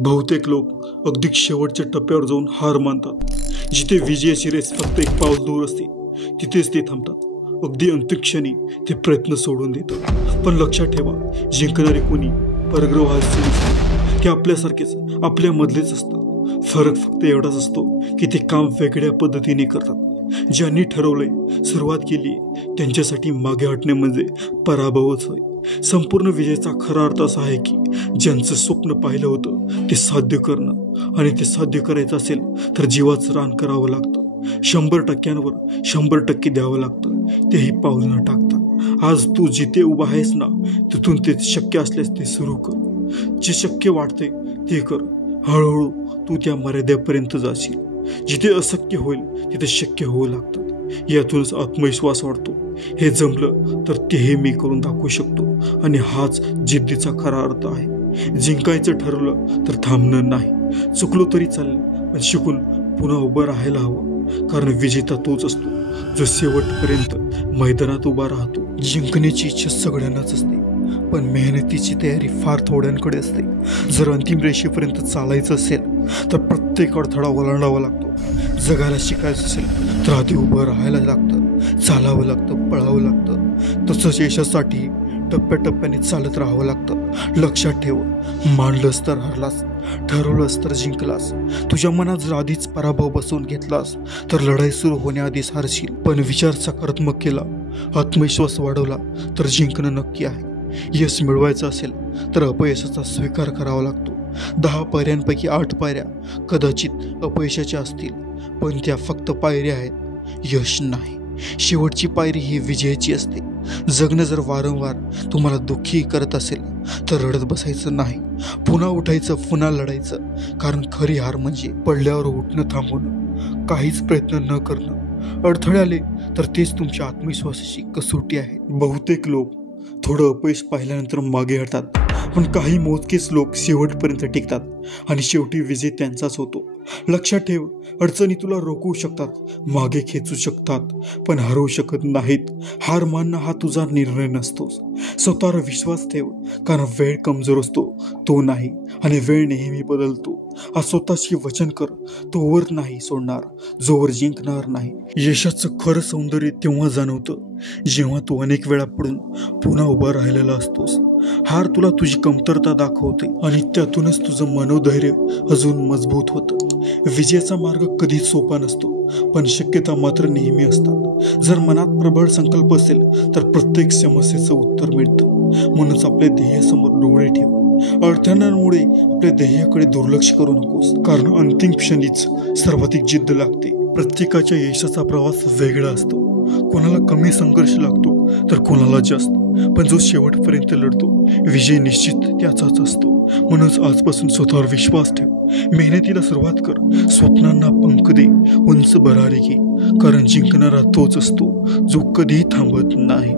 बहुतेक लोक अगदी शेवटच्या टप्प्यावर जाऊन हार मानतात. जिथे विजयाची रेस फक्त एक पाऊल दूर असते तिथेच ते थांबतात. अगदी अंतिम क्षणी ते प्रयत्न सोडून देतात. पण लक्षात ठेवा, जिंकणारे कोणी परग्रहाचे नसतात. ते आपल्यासारखेच आपल्यामधलेच असतात. फरक फक्त एवढाच असतो की ते काम वेगळ्या पद्धतीने करतात. ज्यांनी ठरवलंय, सुरुवात केली, त्यांच्यासाठी मागे हटणे म्हणजे पराभवच होय. संपूर्ण विजयाचा खरा अर्थ असा आहे की ज्यांचं स्वप्न पाहिलं होतं ते साध्य करणं, आणि ते साध्य करायचं असेल तर जीवाचं रान करावं लागतं. 100%वर 100% द्यावं लागतं, तेही पाऊल न टाकता. आज तू जिथे उभा आहेस ना, तिथून ते शक्य असल्यास ते सुरू कर. जे शक्य वाटते ते कर. हळूहळू तू त्या मर्यादेपर्यंत जाशील. जिथे अशक्य होईल तिथे शक्य होऊ लागतं. यातूनच आत्मविश्वास वाढतो. हे जमलं तर तेही मी करून दाखवू शकतो, आणि हाच जिद्दीचा खरा अर्थ आहे. जिंकायचं ठरवलं तर थांबणं नाही. चुकलो तरी चालेल, पण शिकून पुन्हा उभं राहायला हवं. कारण विजेता तोच असतो जो शेवटपर्यंत मैदानात उभा राहतो. जिंकण्याची इच्छा सगळ्यांनाच असते, पण मेहनतीची तयारी फार थोड्यांकडे असते. जर अंतिम रेषेपर्यंत चालायचं असेल तर प्रत्येक अडथळा ओलांडावा लागतो. जगायला शिकायचं असेल तर आधी उभं राहायला लागतं, चालावं लागतं, पळावं लागतं. तसंच यशासाठी टप्प्याटप्प्याने चालत राहावं लागतं. लक्षात ठेव, मांडलंस तर हरलास, ठरवलंस तर जिंकलास. तुझ्या मनात जर आधीच पराभव बसवून घेतलास तर लढाई सुरू होण्याआधीच हारशील. पण विचार सकारात्मक केला, आत्मविश्वास वाढवला तर जिंकणं नक्की आहे. यश मिळवायचं असेल तर अपयशाचा स्वीकार करावा लागतो. 10 पायऱ्यांपैकी 8 पायऱ्या कदाचित अपयशाच्या असतील, पण त्या फक्त पायऱ्या आहेत, यश नाही. शेवटची पायरी ही विजयाची असते. जगणं जर वारंवार तुम्हाला दुःखी करत असेल तर रडत बसायचं नाही. पुन्हा उठायचं, पुन्हा लढायचं. कारण खरी हार म्हणजे पडल्यावर उठणं थांबवणं, काहीच प्रयत्न न करणं. अडथळे आले तर तेच तुमच्या आत्मविश्वासाची कसोटी आहे. बहुतेक लोक थोडं अपयश पाहिल्यानंतर मागे हटतात, पण काही मोजकेच लोक शेवटपर्यंत टिकतात, आणि शेवटी विजय त्यांचाच होतो. लक्षात ठेव, अडचणी तुला रोखवू शकतात, मागे खेचू शकतात, पण हरवू शकत नाहीत. हार मानणं हा तुझा निर्णय नसतोस. स्वतःवर विश्वास ठेव, कारण वेळ कमजोर असतो, तो नाही. आणि वेळ नेहमी बदलतो. आज स्वतःशी वचन कर, तोवर नाही सोडणार जोवर जिंकणार नाही. यशाचं खरं सौंदर्य तेव्हा जाणवतं जेव्हा तू अनेक वेळा पडून पुन्हा उभा राहिलेला असतोस. हार तुला तुझी कमतरता दाखवते, आणि त्यातूनच तुझं मनोधैर्य अजून मजबूत होतं. विजयाचा मार्ग कधीच सोपा नसतो, पण शक्यता मात्र नेहमी असतात. जर मनात प्रबळ संकल्प असेल तर प्रत्येक समस्येचं उत्तर मिळतं. म्हणूनच आपल्या ध्येयासमोर डोळे ठेव. अडथळ्यांमुळे आपल्या ध्येयाकडे दुर्लक्ष करू नकोस, कारण अंतिम क्षणीच सर्वाधिक जिद्द लागते. प्रत्येकाच्या यशाचा प्रवास वेगळा असतो. कोणाला कमी संघर्ष लागतो तर कोणाला जास्त, पण जो शेवटपर्यंत लढतो विजय निश्चित त्याचाच असतो. म्हणूनच आजपासून स्वतःवर विश्वास ठेव, मेहनतीला सुरुवात कर, स्वप्नांना पंख दे, उंच भरारी घे. कारण जिंकणारा तोच असतो जो कधीही थांबत नाही.